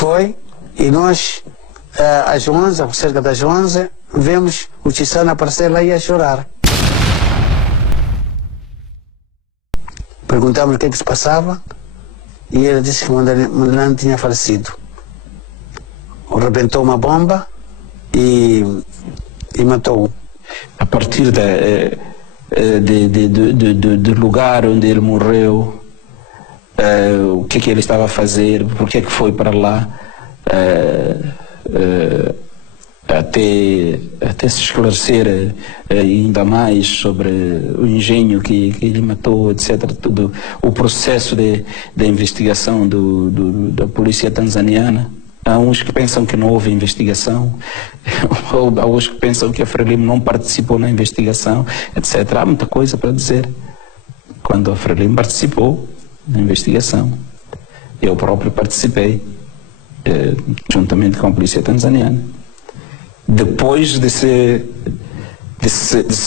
Foi, e nós, às 11, cerca das 11, vemos o Chissano aparecer lá e a chorar. Perguntamos o que se passava e ele disse que o Mandalane tinha falecido. Rebentou uma bomba e matou-o. A partir do lugar onde ele morreu, o que ele estava a fazer, por que foi para lá, até se esclarecer ainda mais sobre o engenho que ele matou, etc. Tudo o processo da investigação da polícia tanzaniana. Há uns que pensam que não houve investigação, há uns que pensam que a Frelimo não participou na investigação, etc. Há muita coisa para dizer. Quando a Frelimo participou na investigação, eu próprio participei, juntamente com a polícia tanzaniana. Depois de se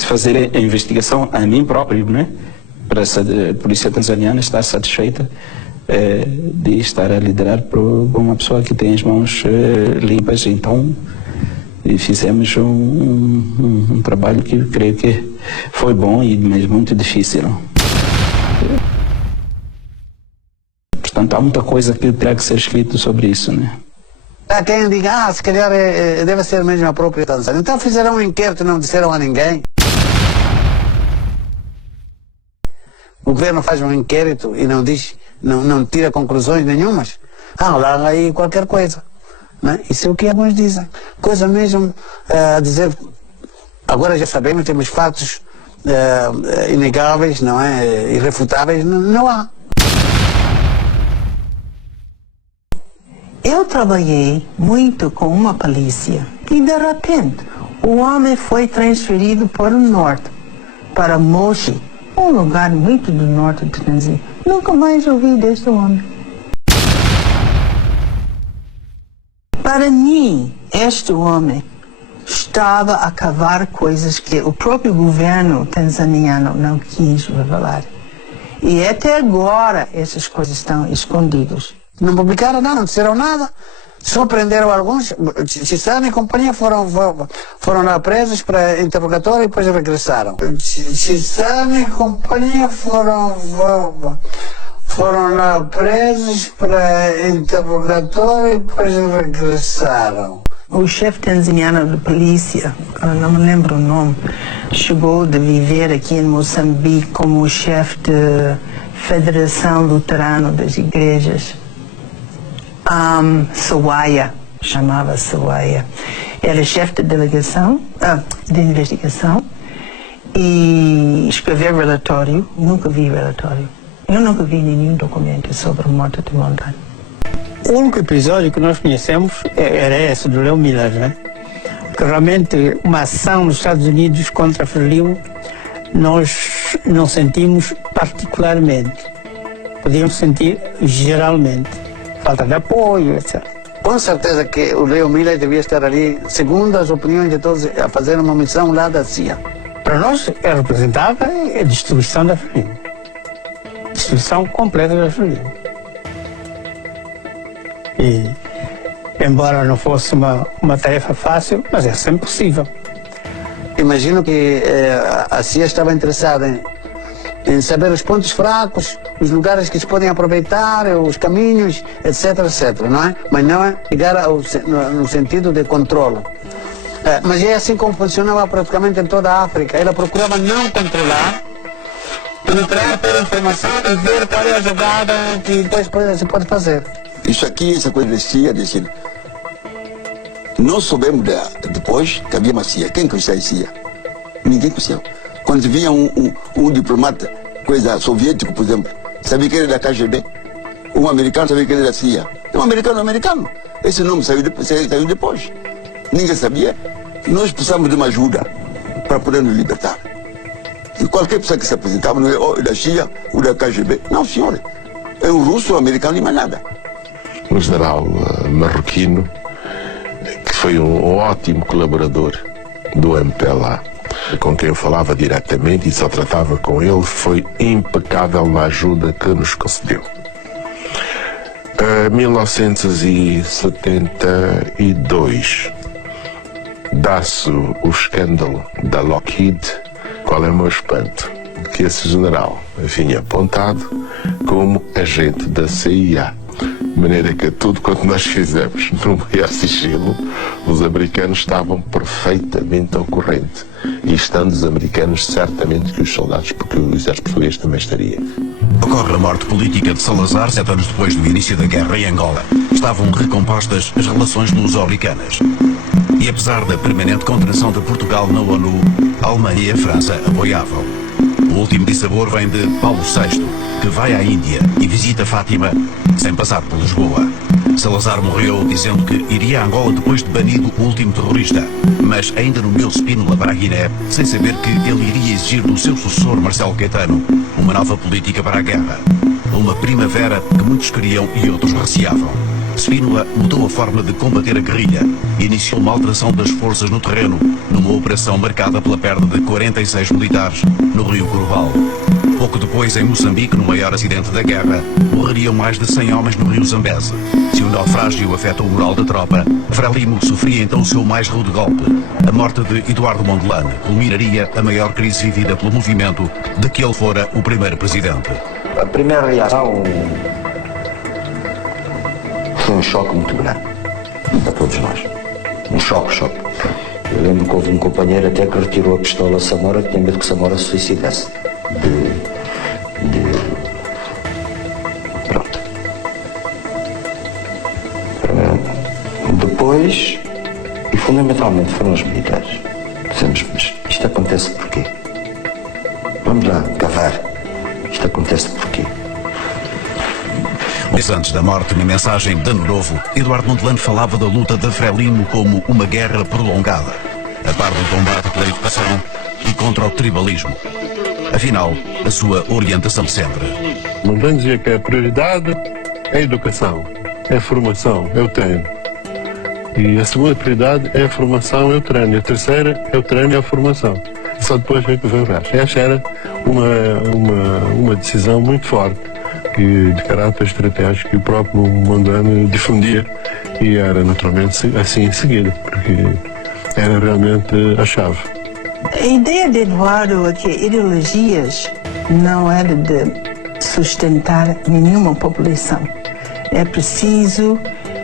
fazer a investigação a mim próprio, né? Para a polícia tanzaniana estar satisfeita de estar a liderar por uma pessoa que tem as mãos limpas. Então fizemos um trabalho que eu creio que foi bom, mas muito difícil. Portanto, há muita coisa que terá que ser escrito sobre isso, né? Há quem diga, se calhar deve ser mesmo a própria Tanzânia. Então fizeram um inquérito e não disseram a ninguém. O governo faz um inquérito e não diz, não tira conclusões nenhumas. Lá aí qualquer coisa. Né? Isso é o que alguns dizem. Coisa mesmo a dizer, agora já sabemos, temos fatos inegáveis, não é? Irrefutáveis, não há. Eu trabalhei muito com uma polícia e de repente o homem foi transferido para o norte, para Moshi, um lugar muito do norte de Tanzânia. Nunca mais ouvi deste homem. Para mim, este homem estava a cavar coisas que o próprio governo tanzaniano não quis revelar. E até agora essas coisas estão escondidas. Não publicaram nada, não disseram nada, só prenderam alguns. Chissano e companhia foram lá presos para interrogatório e depois regressaram. Chissano e companhia foram lá presos para interrogatório e depois regressaram. O chefe tanzaniano de polícia, não me lembro o nome, chegou de viver aqui em Moçambique como o chefe da Federação Luterana das Igrejas. Sawaya, chamava Sawaya. Era chefe de delegação, de investigação, e escreveu relatório. Nunca vi relatório. Eu nunca vi nenhum documento sobre a morte de Mandalane. O único episódio que nós conhecemos era esse do Leo Miller, né? Que realmente uma ação nos Estados Unidos contra a Frelimo nós não sentimos particularmente. Podíamos sentir geralmente. Falta de apoio, etc. Com certeza que o Leo Miller devia estar ali, segundo as opiniões de todos, a fazer uma missão lá da CIA. Para nós, ele representava a destruição da Frelimo. Destruição completa da Frelimo. E, embora não fosse uma tarefa fácil, mas é sempre possível. Imagino que a CIA estava interessada em saber os pontos fracos, os lugares que se podem aproveitar, os caminhos, etc, não é? Mas não é chegar no sentido de controle. Mas é assim como funcionava praticamente em toda a África. Ela procurava não controlar, entrar, ter informação e ver qual é a jogada que depois se pode fazer. Isso aqui, essa coisa de CIA, nós soubemos depois que havia uma CIA. Quem conhecia a CIA? Ninguém conhecia. Quando vinha um diplomata, coisa soviético, por exemplo, sabia que ele era da KGB. Um americano sabia que ele era da CIA. Um americano. Esse nome saiu depois. Ninguém sabia. Nós precisamos de uma ajuda para poder nos libertar. E qualquer pessoa que se apresentava, não é da CIA ou da KGB. Não, senhor. É um russo, um americano e mais nada. Um general marroquino, que foi um ótimo colaborador do MPLA, com quem eu falava diretamente e só tratava com ele, foi impecável na ajuda que nos concedeu. 1972 dá-se o escândalo da Lockheed. Qual é o meu espanto? Que esse general vinha apontado como agente da CIA. De maneira que tudo quanto nós fizemos no maior sigilo, os americanos estavam perfeitamente ao corrente. E estando os americanos, certamente que os soldados, porque o exército português também estaria. Ocorre a morte política de Salazar 7 anos depois do início da guerra em Angola. Estavam recompostas as relações luso-americanas. E apesar da permanente condenação de Portugal na ONU, a Alemanha e a França apoiavam. O último dissabor vem de Paulo VI, que vai à Índia e visita Fátima sem passar por Lisboa. Salazar morreu dizendo que iria a Angola depois de banido o último terrorista, mas ainda nomeou Spínola para a Guiné, sem saber que ele iria exigir do seu sucessor Marcelo Caetano uma nova política para a guerra. Uma primavera que muitos queriam e outros receavam. Spínola mudou a forma de combater a guerrilha e iniciou uma alteração das forças no terreno, numa operação marcada pela perda de 46 militares no Rio Corval. Pouco depois, em Moçambique, no maior acidente da guerra, morreriam mais de 100 homens no Rio Zambeze. Se o naufrágio afeta o moral da tropa, Frelimo sofria então o seu mais rude golpe. A morte de Eduardo Mondlane culminaria a maior crise vivida pelo movimento de que ele fora o primeiro presidente. A primeira reação foi um choque muito grande para todos nós. Um choque. Eu lembro que houve um companheiro até que retirou a pistola a Samora, que tinha medo que Samora se suicidasse. Pronto. Depois, e fundamentalmente, foram os militares. Dizemos, mas isto acontece porquê? Vamos lá cavar. Isto acontece porquê? Meses antes da morte, na mensagem de Ano Novo, Eduardo Mondlane falava da luta de Frelimo como uma guerra prolongada, a par do combate pela educação e contra o tribalismo. Afinal, a sua orientação de sempre. Mondlane dizia que a prioridade é a educação, é a formação, é o treino. E a segunda prioridade é a formação e o treino. E a terceira é o treino e a formação. Só depois é que vem o resto. Esta era uma decisão muito forte e de caráter estratégico que o próprio Mondlane difundia e era naturalmente assim seguido, porque era realmente a chave. A ideia de Eduardo é que ideologias não era de sustentar nenhuma população. É preciso,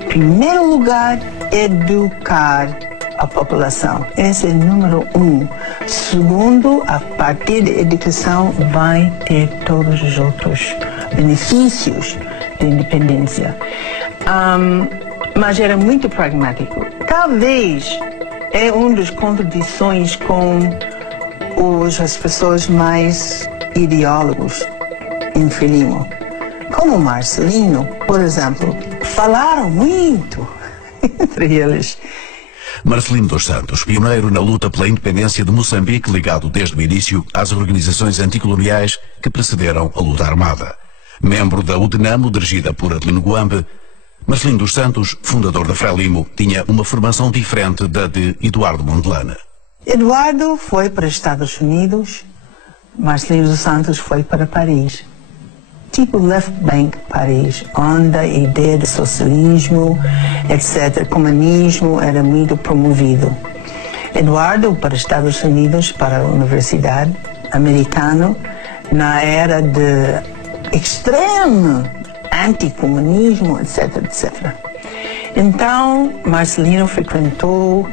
em primeiro lugar, educar a população. Esse é o número 1. Segundo, a partir da educação vai ter todos os outros benefícios da independência. Mas era muito pragmático. Talvez é uma das contradições com as pessoas mais ideólogos em Frelimo. Como Marcelino, por exemplo, falaram muito entre eles. Marcelino dos Santos, pioneiro na luta pela independência de Moçambique, ligado desde o início às organizações anticoloniais que precederam a luta armada. Membro da UDENAMO, dirigida por Adelino Guambe, Marcelino dos Santos, fundador da Frelimo, tinha uma formação diferente da de Eduardo Mondlane. Eduardo foi para os Estados Unidos, Marcelino dos Santos foi para Paris. Tipo Left Bank Paris, onde a ideia de socialismo, etc., comunismo era muito promovido. Eduardo para os Estados Unidos, para a Universidade Americana, na era de extremo anticomunismo, etc., etc. Então, Marcelino frequentou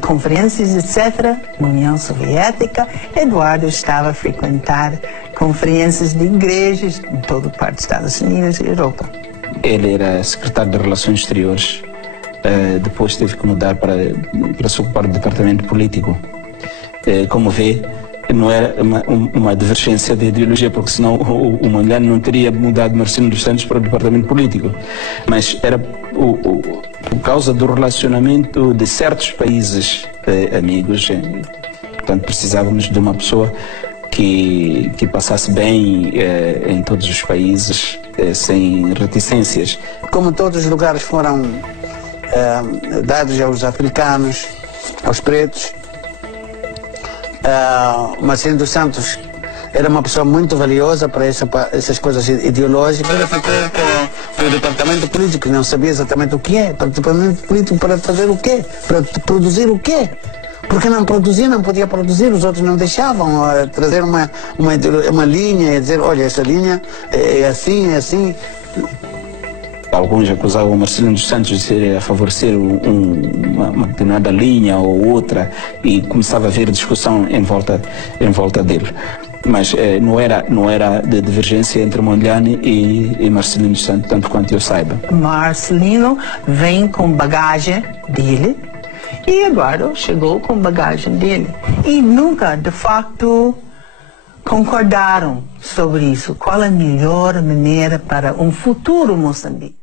conferências, etc., na União Soviética. Eduardo estava a frequentar conferências de igrejas em toda parte dos Estados Unidos e Europa. Ele era secretário de Relações Exteriores, depois teve que mudar para se ocupar do departamento político. Como vê, não era uma divergência de ideologia, porque senão o Mondlane não teria mudado Marcelino dos Santos para o departamento político. Mas era por causa do relacionamento de certos países amigos. Portanto, precisávamos de uma pessoa que passasse bem em todos os países, sem reticências. Como todos os lugares foram dados aos africanos, aos pretos, Marcelino dos Santos era uma pessoa muito valiosa para essas coisas ideológicas. Verifiquei que o departamento político não sabia exatamente o que é. O departamento político para fazer o quê? Para produzir o quê? Porque não produzia, não podia produzir, os outros não deixavam trazer uma linha e dizer, olha, essa linha é assim, é assim. Alguns acusavam o Marcelino dos Santos de ser a favorecer uma determinada linha ou outra e começava a haver discussão em volta dele. Mas não era de divergência entre Mondlane e Marcelino dos Santos, tanto quanto eu saiba. Marcelino vem com bagagem dele e Eduardo chegou com bagagem dele. E nunca, de facto, concordaram sobre isso. Qual é a melhor maneira para um futuro Moçambique?